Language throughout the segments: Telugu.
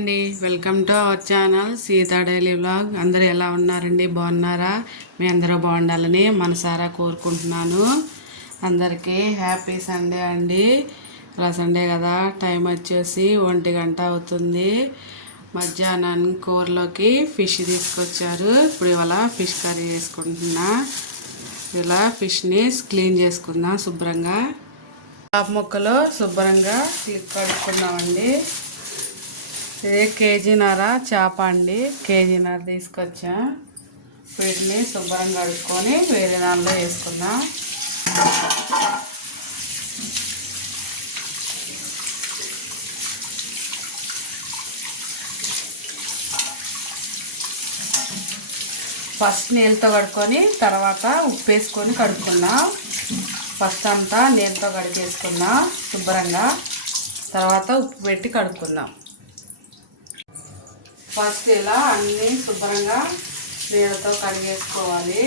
అండి. Welcome to our channel Seetha daily vlog అందరూ ఎలా ఉన్నారండి? బాగున్నారా? మీ అందరూ బాగుండాలని మనసారా కోరుకుంటున్నాను. అందరికీ హ్యాపీ సండే అండి. ఇలా సండే కదా టైం వచ్చేసి ఒంటి గంట అవుతుంది. మధ్యాహ్నం కూరలోకి ఫిష్ తీసుకొచ్చారు. ఇప్పుడు ఇవాళ ఫిష్ కర్రీ చేసుకుంటున్నా. ఇలా ఫిష్ని క్లీన్ చేసుకుందాం శుభ్రంగా. చేప ముక్కలు శుభ్రంగా తీ- ఇది కేజీన్నర చేప అండి? కేజీన్నర తీసుకొచ్చా. వీటిని శుభ్రంగా కడుక్కొని వేరే దానిలో వేసుకుందాం. ఫస్ట్ నీళ్ళతో కడుక్కొని తర్వాత ఉప్పు వేసుకొని కడుక్కున్నాం ఫస్ట్ అంతా నీళ్ళతో కడిగేసుకుందాం శుభ్రంగా. తర్వాత ఉప్పు పెట్టి కడుక్కుందాం. ఫస్ట్ ఇలా అన్నీ శుభ్రంగా నీళ్ళతో కడిగేసుకోవాలి.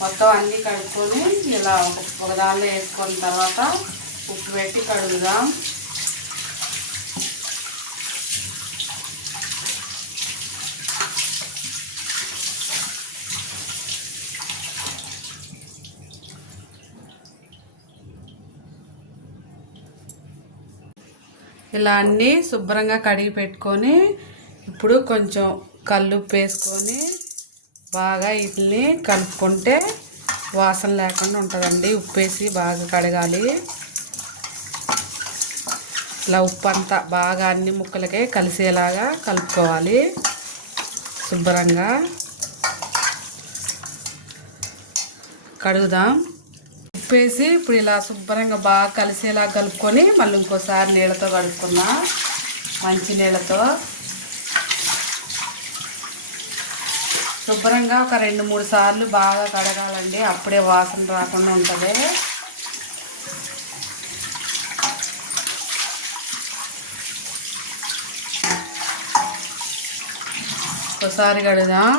మొత్తం అన్నీ కడుక్కొని ఇలా ఒక దానిలో వేసుకున్న తర్వాత ఉప్పు పెట్టి కడుగుదాం. ఇలా అన్నీ శుభ్రంగా కడిగి పెట్టుకొని ఇప్పుడు కొంచెం కల్లుప్పు వేసుకొని బాగా వీటిని కలుపుకుంటే వాసన లేకుండా ఉంటుందండి. ఉప్పు వేసి బాగా కడగాలి. ఇలా ఉప్పు అంతా బాగా అన్ని ముక్కలకే కలిసేలాగా కలుపుకోవాలి శుభ్రంగా. కడుగుదాం. ఉప్పేసి ఇప్పుడు ఇలా శుభ్రంగా బాగా కలిసేలా కలుపుకొని మళ్ళీ ఇంకోసారి నీళ్ళతో కడుక్కుందాం మంచి నీళ్ళతో. శుభ్రంగా ఒక రెండు మూడు సార్లు బాగా కడగాలండి. అప్పుడే వాసన రాకుండా ఉంటుంది. ఒకసారి కడదాం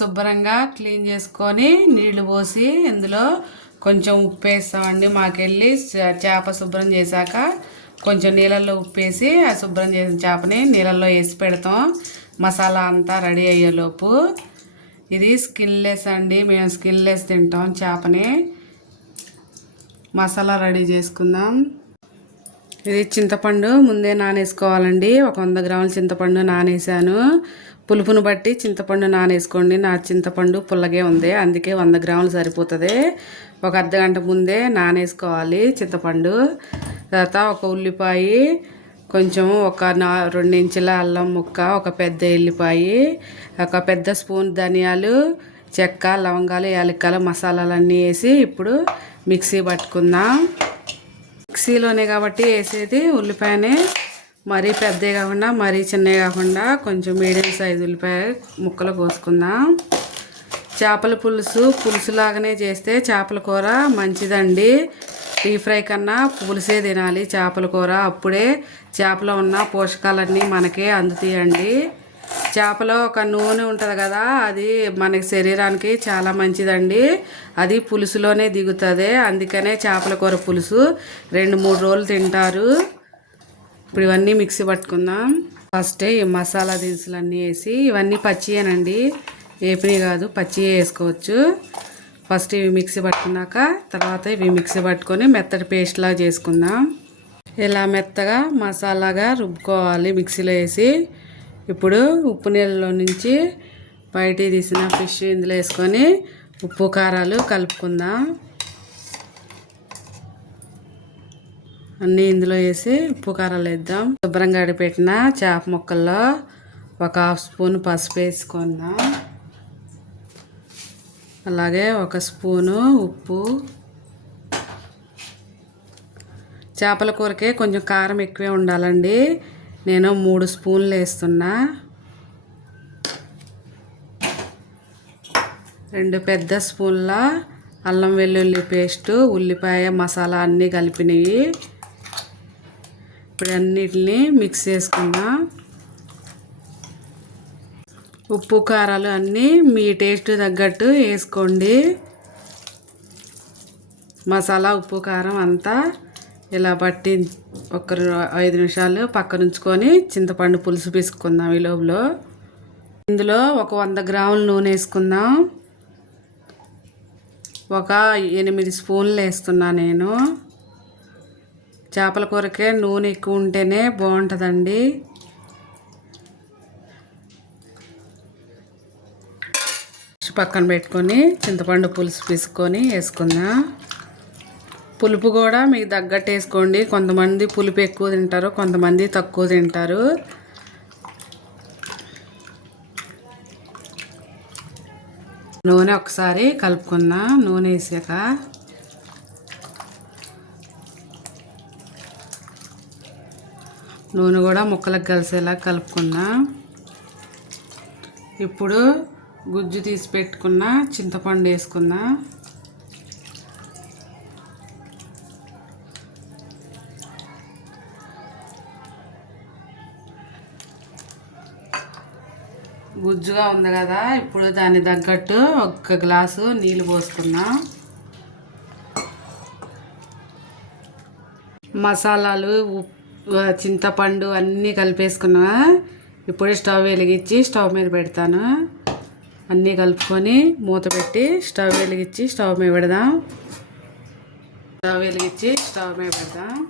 శుభ్రంగా క్లీన్ చేసుకొని నీళ్ళు పోసి ఇందులో కొంచెం ఉప్పు వేస్తామండి మాకెళ్ళి చే- చేప శుభ్రం చేశాక కొంచెం నీళ్ళల్లో ఉప్పేసి ఆ శుభ్రం చేసిన చేపని నీళ్ళల్లో వేసి పెడతాం. మసాలా అంతా రెడీ అయ్యేలోపు. ఇది స్కిన్లెస్ అండి. మేము స్కిన్లెస్ తింటాం చేపని. మసాలా రెడీ చేసుకుందాం. ఇది చింతపండు ముందే నానేసుకోవాలండి. ఒక వంద గ్రాముల చింతపండు నానేసాను. పులుపును బట్టి చింతపండు నానేసుకోండి. నా చింతపండు పుల్లగే ఉంది. అందుకే వంద గ్రాములు సరిపోతుంది. ఒక అర్ధ గంట ముందే నానేసుకోవాలి చింతపండు. తర్వాత ఒక ఉల్లిపాయ కొంచెం ఒక నా రెండు అల్లం ముక్క ఒక పెద్ద ఎల్లిపాయ ఒక పెద్ద స్పూన్ ధనియాలు చెక్క లవంగాలు యాలక్కాయలు మసాలాలన్నీ వేసి ఇప్పుడు మిక్సీ పట్టుకుందాం. మిక్సీలోనే కాబట్టి వేసేది ఉల్లిపాయనే. మరీ పెద్దవి కాకుండా మరీ చిన్నవి కాకుండా కొంచెం మీడియం సైజు ఉల్లిపాయ ముక్కలు కోసుకుందాం. చేపల పులుసు పులుసు లాగానే చేస్తే చేపల కూర మంచిదండి. డీప్ ఫ్రై కన్నా పులుసే తినాలి చేపల కూర. అప్పుడే చేపలో ఉన్న పోషకాలన్నీ మనకే అందుతాయండి. చేపలో ఒక నూనె ఉంటుంది కదా అది మనకి శరీరానికి చాలా మంచిదండి. అది పులుసులోనే దిగుతుంది. అందుకనే చేపల కూర పులుసు రెండు మూడు రోజులు తింటారు. ఇప్పుడు ఇవన్నీ మిక్సీ పట్టుకుందాం. ఫస్ట్ ఈ మసాలా దినుసులు అన్నీ వేసి ఇవన్నీ పచ్చియేనండి ఏపిని కాదు పచ్చి వేసుకోవచ్చు. ఫస్ట్ ఇవి మిక్సీ పట్టుకున్నాక తర్వాత ఇవి మిక్సీ పట్టుకొని మెత్తటి పేస్ట్లా చేసుకుందాం. ఇలా మెత్తగా మసాలాగా రుబ్బుకోవాలి మిక్సీలో వేసి. ఇప్పుడు ఉప్పు నీళ్ళలో నుంచి బయటికి తీసిన ఫిష్ ఇందులో వేసుకొని ఉప్పు కారాలు కలుపుకుందాం. అన్నీ ఇందులో వేసి ఉప్పు కారాలు వేద్దాం. శుభ్రంగా అడిపెట్టిన చేప ముక్కల్లో ఒక హాఫ్ స్పూన్ పసుపు వేసుకుందాం. అలాగే ఒక స్పూను ఉప్పు. చేపల కూరకే కొంచెం కారం ఎక్కువే ఉండాలండి. నేను మూడు స్పూన్లు వేస్తున్నా. రెండు పెద్ద స్పూన్ల అల్లం వెల్లుల్లి పేస్టు ఉల్లిపాయ మసాలా అన్నీ కలిపినవి. ఇప్పుడు అన్నిటిని మిక్స్ చేసుకుందాం. ఉప్పు కారాలు అన్నీ మీ టేస్ట్ తగ్గట్టు వేసుకోండి. మసాలా ఉప్పు కారం అంతా ఇలా పట్టి ఒక ఐదు నిమిషాలు పక్కన ఉంచుకొని చింతపండు పులుసు పీసుకుందాం ఈ లోపల. ఇందులో ఒక వంద గ్రాముల నూనె వేసుకుందాం. ఒక ఎనిమిది స్పూన్లు వేస్తున్నా నేను. చేపల కూరకే నూనె ఎక్కువ ఉంటేనే బాగుంటుందండి. పక్కన పెట్టుకొని చింతపండు పులుసు పీసుకొని వేసుకుందాం. పులుపు కూడా మీకు తగ్గట్టు వేసుకోండి. కొంతమంది పులుపు ఎక్కువ తింటారు కొంతమంది తక్కువ తింటారు. నూనె ఒకసారి కలుపుకున్నా నూనె వేసాక నూనె కూడా ముక్కలకు కలిసేలా కలుపుకున్నా ఇప్పుడు గుజ్జు తీసి పెట్టుకున్న చింతపండు వేసుకున్నా గుజ్జుగా ఉంది కదా ఇప్పుడు దాన్ని తగ్గట్టు ఒక గ్లాసు నీళ్ళు పోసుకున్నా మసాలాలు ఉప్పు చింతపండు అన్నీ కలిపేసుకున్నా. ఇప్పుడే స్టవ్ వెలిగించి స్టవ్ మీద పెడతాను. అన్నీ కలుపుకొని మూత పెట్టి స్టవ్ వెలిగించి స్టవ్ మీద పెడదాం. స్టవ్ వెలిగించి స్టవ్ మీద పెడదాం.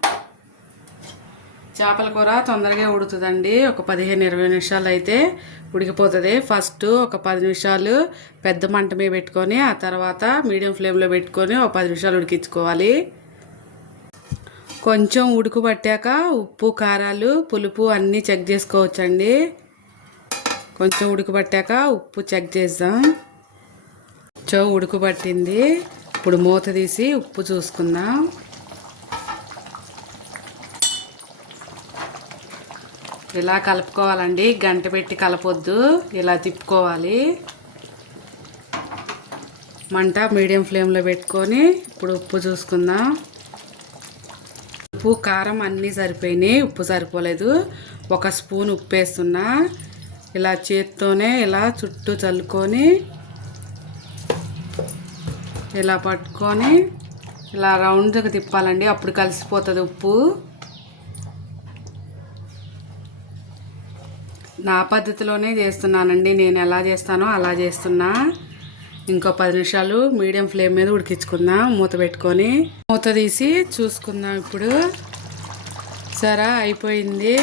చేపల కూర తొందరగా ఉడుతుందండి ఒక పదిహేను ఇరవై నిమిషాలు అయితే ఉడికిపోతుంది. ఫస్ట్ ఒక పది నిమిషాలు పెద్ద మంట మీద పెట్టుకొని ఆ తర్వాత మీడియం ఫ్లేమ్లో పెట్టుకొని ఒక పది నిమిషాలు ఉడికించుకోవాలి. కొంచెం ఉడుకు పట్టాక ఉప్పు కారాలు పులుపు అన్నీ చెక్ చేసుకోవచ్చండి. కొంచెం ఉడుకు పట్టాక ఉప్పు చెక్ చేద్దాం. కొంచెం ఉడుకు పట్టింది ఇప్పుడు మూత తీసి ఉప్పు చూసుకుందాం. ఇలా కలుపుకోవాలండి. గంట పెట్టి కలపొద్దు. ఇలా తిప్పుకోవాలి. మంట మీడియం ఫ్లేమ్లో పెట్టుకొని ఇప్పుడు ఉప్పు చూసుకుందాం. ఉప్పు కారం అన్నీ సరిపోయినాయి. ఉప్పు సరిపోలేదు. ఒక స్పూన్ ఉప్పు వేస్తున్నా ఇలా చేత్తోనే ఇలా చుట్టూ చల్లుకొని ఇలా పట్టుకొని ఇలా రౌండ్గా తిప్పాలండి. అప్పుడు కలిసిపోతుంది ఉప్పు. నా పద్ధతిలోనే చేస్తున్నానండి. నేను ఎలా చేస్తానో అలా చేస్తున్నా. ఇంకో పది నిమిషాలు మీడియం ఫ్లేమ్ మీద ఉడికించుకుందాం. మూత పెట్టుకొని మూత తీసి చూసుకుందాం ఇప్పుడు. సరే అయిపోయింది.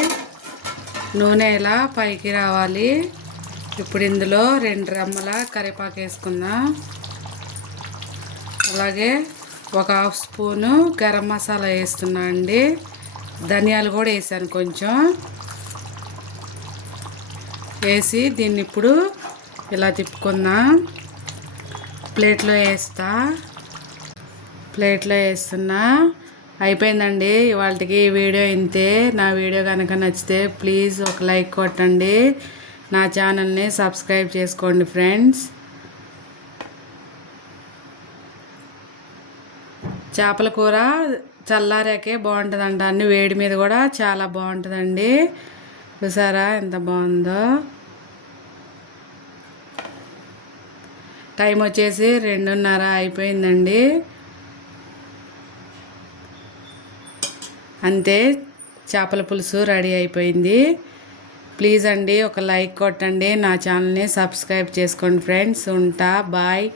నూనె ఇలా పైకి రావాలి? ఇప్పుడు ఇందులో రెండు రమ్మల కరివేపాకు వేసుకుందాం. అలాగే ఒక హాఫ్ స్పూను గరం మసాలా వేస్తున్నా అండి. ధనియాలు కూడా వేసాను కొంచెం. వేసి దీన్ని ఇప్పుడు ఇలా తిప్పుకుందాం. ప్లేట్లో వేస్తా. ప్లేట్లో వేస్తున్నా. అయిపోయిందండి. ఇవాళకి ఈ వీడియో ఇంతే. నా వీడియో కనుక నచ్చితే ప్లీజ్ ఒక లైక్ కొట్టండి. నా ఛానల్ని సబ్స్క్రైబ్ చేసుకోండి ఫ్రెండ్స్. చేపల కూర చల్లారాకే బాగుంటుందంట. అన్ని వేడి మీద కూడా చాలా బాగుంటుందండి. చూసారా ఎంత బాగుందో? టైం వచ్చేసి రెండున్నర అయిపోయిందండి. అంతే చేపల పులుసు రెడీ అయిపోయింది. ప్లీజ్ అండి ఒక లైక్ కొట్టండి. నా ఛానల్ని సబ్స్క్రైబ్ చేసుకోండి ఫ్రెండ్స్. ఉంటా బాయ్.